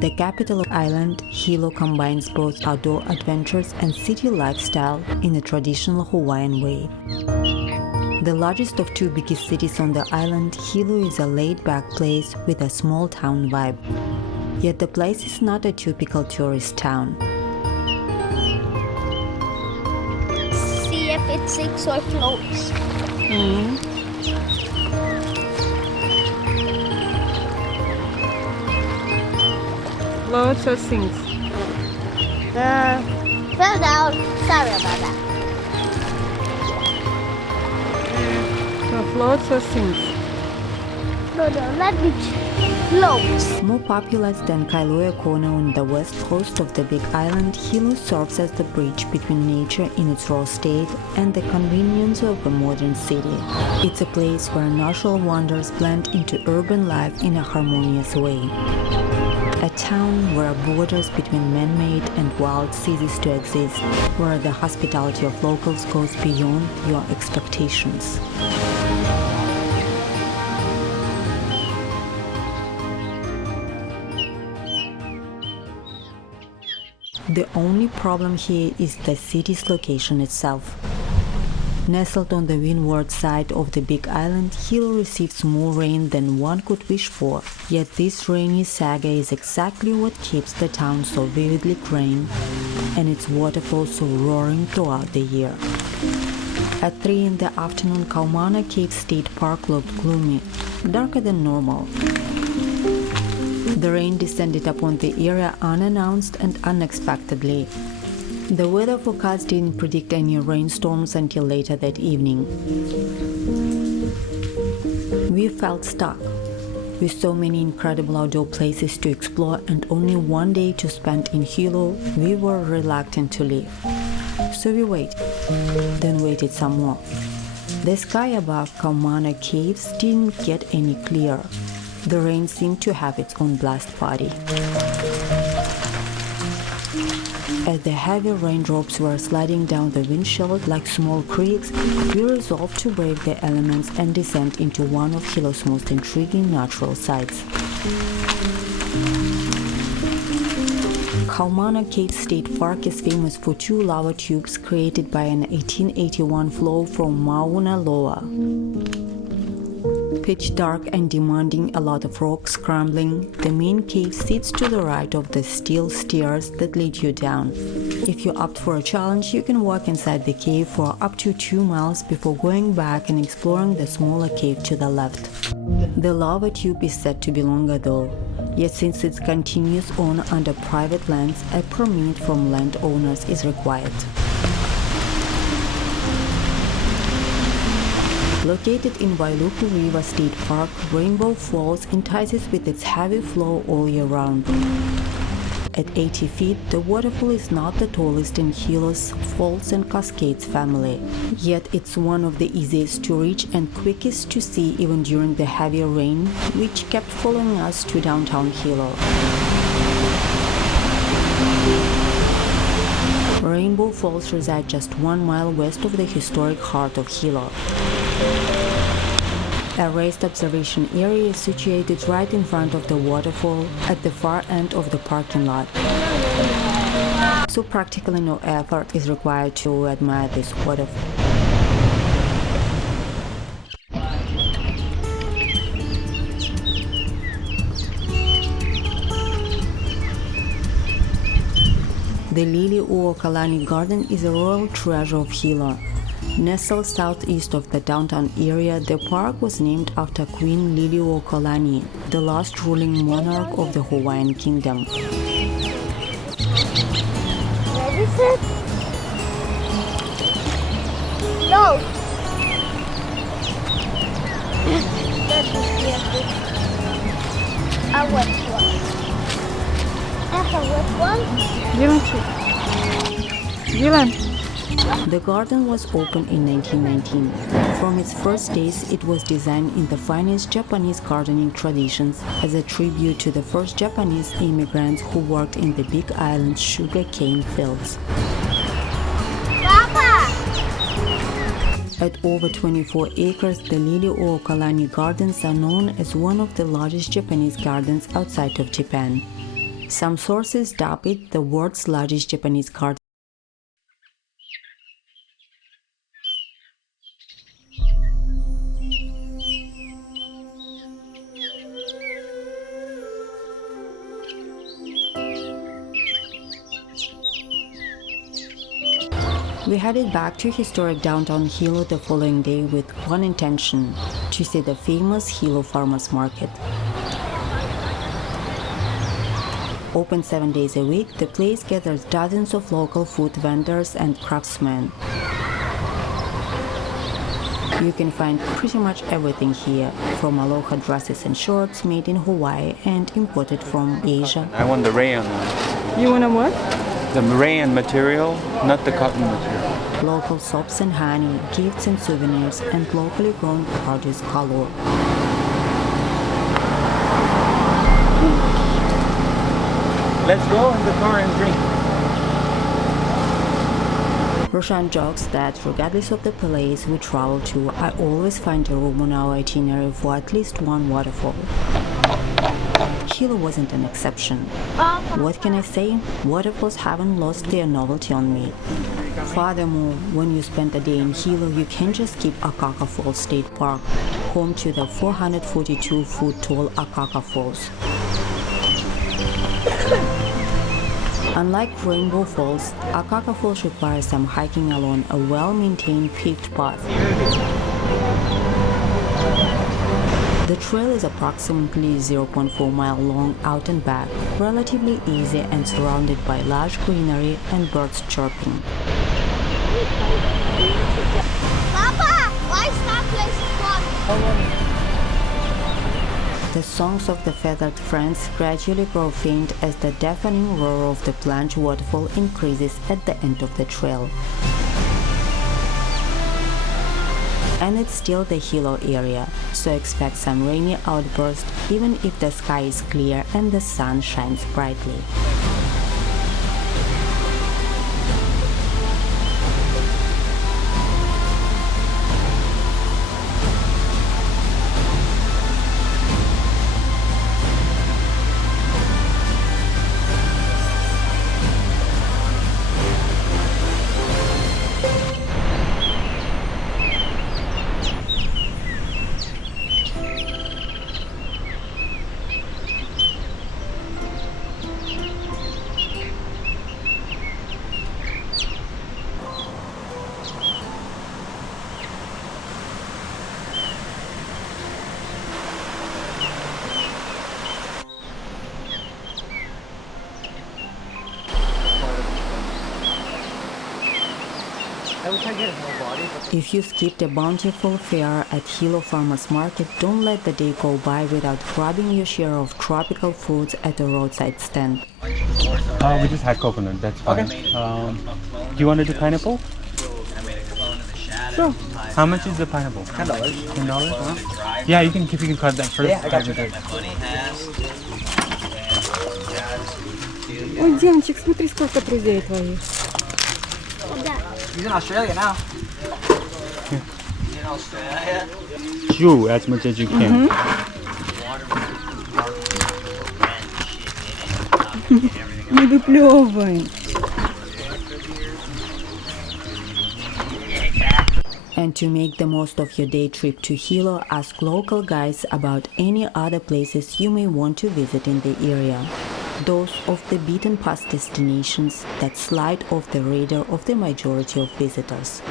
The capital island, Hilo, combines both outdoor adventures and city lifestyle in a traditional Hawaiian way. The largest of two biggest cities on the island, Hilo is a laid-back place with a small-town vibe. Yet the place is not a typical tourist town. See if it sinks or floats. Floats or sinks? Fell down. Sorry about that. So floats or sinks? No, let me float. More populous than Lili'uokalani on the west coast of the Big Island, Hilo serves as the bridge between nature in its raw state and the convenience of a modern city. It's a place where natural wonders blend into urban life in a harmonious way. A town where borders between man-made and wild ceases to exist, where the hospitality of locals goes beyond your expectations. The only problem here is the city's location itself. Nestled on the windward side of the Big Island, Hilo receives more rain than one could wish for. Yet this rainy saga is exactly what keeps the town so vividly green and its waterfalls so roaring throughout the year. At 3 in the afternoon, Kaumana Caves State Park looked gloomy, darker than normal. The rain descended upon the area unannounced and unexpectedly. The weather forecast didn't predict any rainstorms until later that evening. We felt stuck. With so many incredible outdoor places to explore and only one day to spend in Hilo, we were reluctant to leave. So we waited, then waited some more. The sky above Kaumana Caves didn't get any clearer. The rain seemed to have its own blast party. As the heavy raindrops were sliding down the windshield like small creeks, we resolved to brave the elements and descend into one of Hilo's most intriguing natural sights. Kaumana Caves State Park is famous for 2 lava tubes created by an 1881 flow from Mauna Loa. Pitch dark and demanding a lot of rock scrambling, the main cave sits to the right of the steel stairs that lead you down. If you opt for a challenge, you can walk inside the cave for up to 2 miles before going back and exploring the smaller cave to the left. The lava tube is said to be longer though, yet since it continues on under private lands, a permit from landowners is required. Located in Wailuku River State Park, Rainbow Falls entices with its heavy flow all year round. At 80 feet, the waterfall is not the tallest in Hilo's Falls and Cascades family, yet it's one of the easiest to reach and quickest to see even during the heavy rain, which kept following us to downtown Hilo. Rainbow Falls reside just 1 mile west of the historic heart of Hilo. A raised observation area is situated right in front of the waterfall at the far end of the parking lot. So practically no effort is required to admire this waterfall. The Lili'uokalani Garden is a royal treasure of Hilo. Nestled southeast of the downtown area, the park was named after Queen Lili'uokalani, the last ruling monarch of the Hawaiian Kingdom. Where is it? No! Let me see it. A wet one. That's a wet one? Dylan. The garden was opened in 1919. From its first days, it was designed in the finest Japanese gardening traditions as a tribute to the first Japanese immigrants who worked in the Big Island sugar cane fields. Papa! At over 24 acres, the Lili'uokalani Gardens are known as one of the largest Japanese gardens outside of Japan. Some sources dub it the world's largest Japanese garden. We headed back to historic downtown Hilo the following day with one intention: to see the famous Hilo Farmers Market. Open 7 days a week, the place gathers dozens of local food vendors and craftsmen. You can find pretty much everything here, from aloha dresses and shorts made in Hawaii and imported from Asia. I want the rayon one. You wanna what? The rayon material, not the cotton material. Local soaps and honey, gifts and souvenirs, and locally grown produce galore. Let's go in the car and drink. Roshan jokes that regardless of the place we travel to, I always find a room on our itinerary for at least one waterfall. Hilo wasn't an exception. What can I say? Waterfalls haven't lost their novelty on me. Furthermore, when you spend a day in Hilo, you can't just skip Akaka Falls State Park, home to the 442-foot tall Akaka Falls. Unlike Rainbow Falls, Akaka Falls requires some hiking along a well-maintained paved path. The trail is approximately 0.4 mile long out and back, relatively easy and surrounded by lush greenery and birds chirping. Papa, why is that place flooded? The songs of the feathered friends gradually grow faint as the deafening roar of the plunge waterfall increases at the end of the trail. And it's still the Hilo area, so expect some rainy outbursts even if the sky is clear and the sun shines brightly. If you skipped a bountiful fare at Hilo Farmers Market, don't let the day go by without grabbing your share of tropical fruits at a roadside stand. We just had coconut, that's fine. Okay. Do you want to do pineapple? Sure. How much is the pineapple? $10. $10? Huh? Yeah, you can if you can cut that first. Yeah, I got you. Ой, Демчик, смотри, сколько друзей твоих. He's in Australia now. In Australia? Chew as much as you can. Не выплевывай. And to make the most of your day trip to Hilo, ask local guides about any other places you may want to visit in the area. Those of the beaten path destinations that slide off the radar of the majority of visitors.